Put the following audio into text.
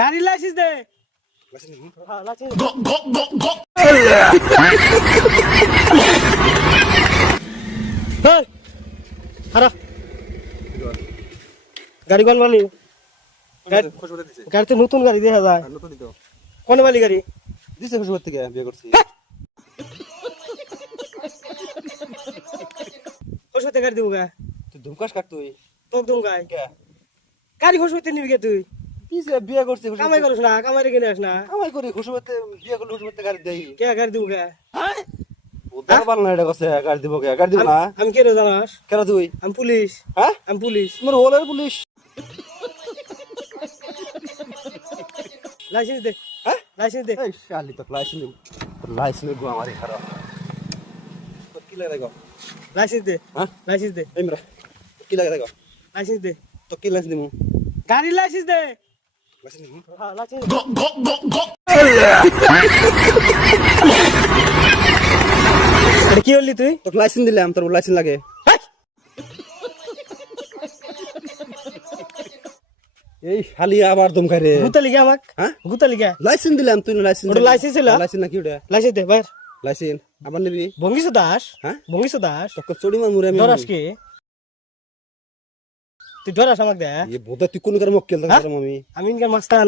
গাড়ি লাইসেন্স দে। গাড়ি কোন বালি? গাড়ি তো নতুন গাড়ি দেখা যায়। কোন বালি গাড়ি দিছে খুশবত থেকে বিয়ে করছি। খুশবতে গাড়ি দিব গা? তুই ধুমকাস কাট তুই তোর দুম গাই গাড়ি খুশবতে নিবি গে তুই? কিসে বিয়ে করছি? কামাই করিস না, কামাই রেখে নিস না। কামাই করি খুশবতে বিয়ে করলে খুশবতে গাড়ি দেই। কে গাড়ি দিব গা? ওদার বাল না এটা কসে গাড়ি দিব কে? গাড়ি দিব না। আমি কে রে জানাস? কেন তুই? আমি পুলিশ। হ্যাঁ আমি পুলিশ। তোমার ওলার পুলিশ। লাইসেন্স দে। হ্যাঁ লাইসেন্স দে। এই শালি তো লাইসেন্স গো আমারই খারাপ। তো কি লাগে দেখো? লাইসেন্স দে। হ্যাঁ লাইসেন্স দে। এই মেরা কি লাগে দেখো? লাইসেন্স দে। তো কি লাইসেন্স দিমু? গাড়ি লাইসেন্স দে। লাইসেন্স দিমু। হ্যাঁ লাইসেন্স। এটা কি হলি তুই? তোকে লাইসেন্স দিলাম, তোর লাইসেন্স লাগে। এই শালি আবার ধমকাই রে। গুতা লিগা আমাক? হ্যাঁ গুতা লিগা? লাইসেন্স দিলাম, তুই লাইসেন্স ওটা লাইসেন্স ছিল? লাইসেন্স নাকি ওটা? লাইসেন্স দে বাইর। লাইসেন্স আবার নিবি? বঙ্গিস দাস? হ্যাঁ বঙ্গিস দাস? তোকে চড়ি মারমু রে আমি। ধরাস কি? তুই ধরাস আমাক দে? এই বোধা তুই কোন কার মক্কেল হ্যাঁ? ধরম আমি। আমি ইনকার মাস্তান।